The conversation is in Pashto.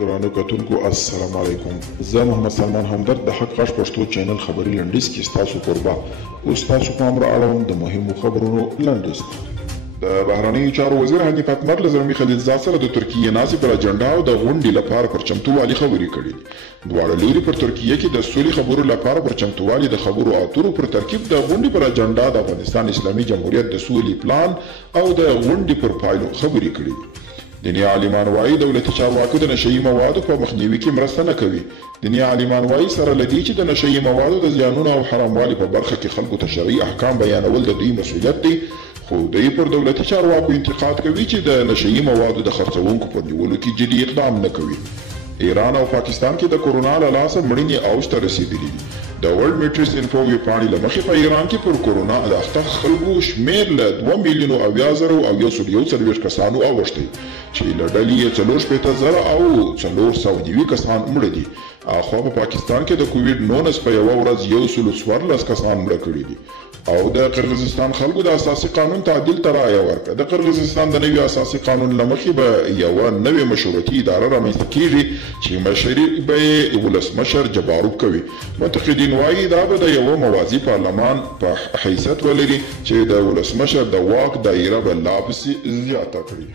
ګرانو کتونکو السلام علیکم. زه محمد سلمان همدرد د حق غږ پښتو چینل خبري لنډیز کې ستاسو قربا اوس تاسو پام را اړوم د مهمو خبرونو لنډیز. د بهرنیو چارو وزیر حنیف اتمر له زلمي خلیلزاد سره د ترکیې ناظم پر اجنډا او د غونډې لپاره پر چمتووالي خبرې کړي دي. دواړه لوري پر ترکیې کې د سولې خبرو لپاره پر چمتووالي د خبرو اترو پر ترکیب د غونډې پر اجنډا د افغانستان اسلامي جمهوریت د سولې پلان او د غونډې پر پایلو خبرې کړي دي. دیني عالمان وایي دولتي چارواکو د نشهیي موادو په مخنیوي کې مرسته نه کوي. دیني عالمان وایي سره له دې چې د نشهیي موادو د زیانونو او حراموالي په برخه کې خلکو ته شرعي احکام بیانول د دوی مسؤلیت دی، خو دوی پر دولتي چارواکو انتقاد کوي چې د نشهیي موادو د خرڅوونکو په نیولو کې جدي اقدام نه کوي. ایران او پاکستان کې د کورونا له لاسه مړینې اوج ته رسیدلي دي. د ورلد میټریس انفو ویبپاڼې له مخې په ایران کې پر کورونا د اخته خلکو شمېر له 2,80,040 کسانو اوښتی چې له ډلې یې 4,000 او 490 کسان مړه دي. اخوا په پاکستان کې د کوویډ-19 په یوه ورځ 114 کسان مړه کړي دي او د قرغیزستان خلکو د اساسي قانون تعدیل ته رایه ورکړه. د قرغیزستان د نوي اساسي قانون له مخې به یوه نوې مشورتي اداره رامنځته کیږي چې مشري به یې ولسمشر جباروف کوي. منتقدین وایي دا به د یوه موازي پارلمان په حیثیت ولري چې د ولسمشر د واک دایره به لا پسې زیاته کړي.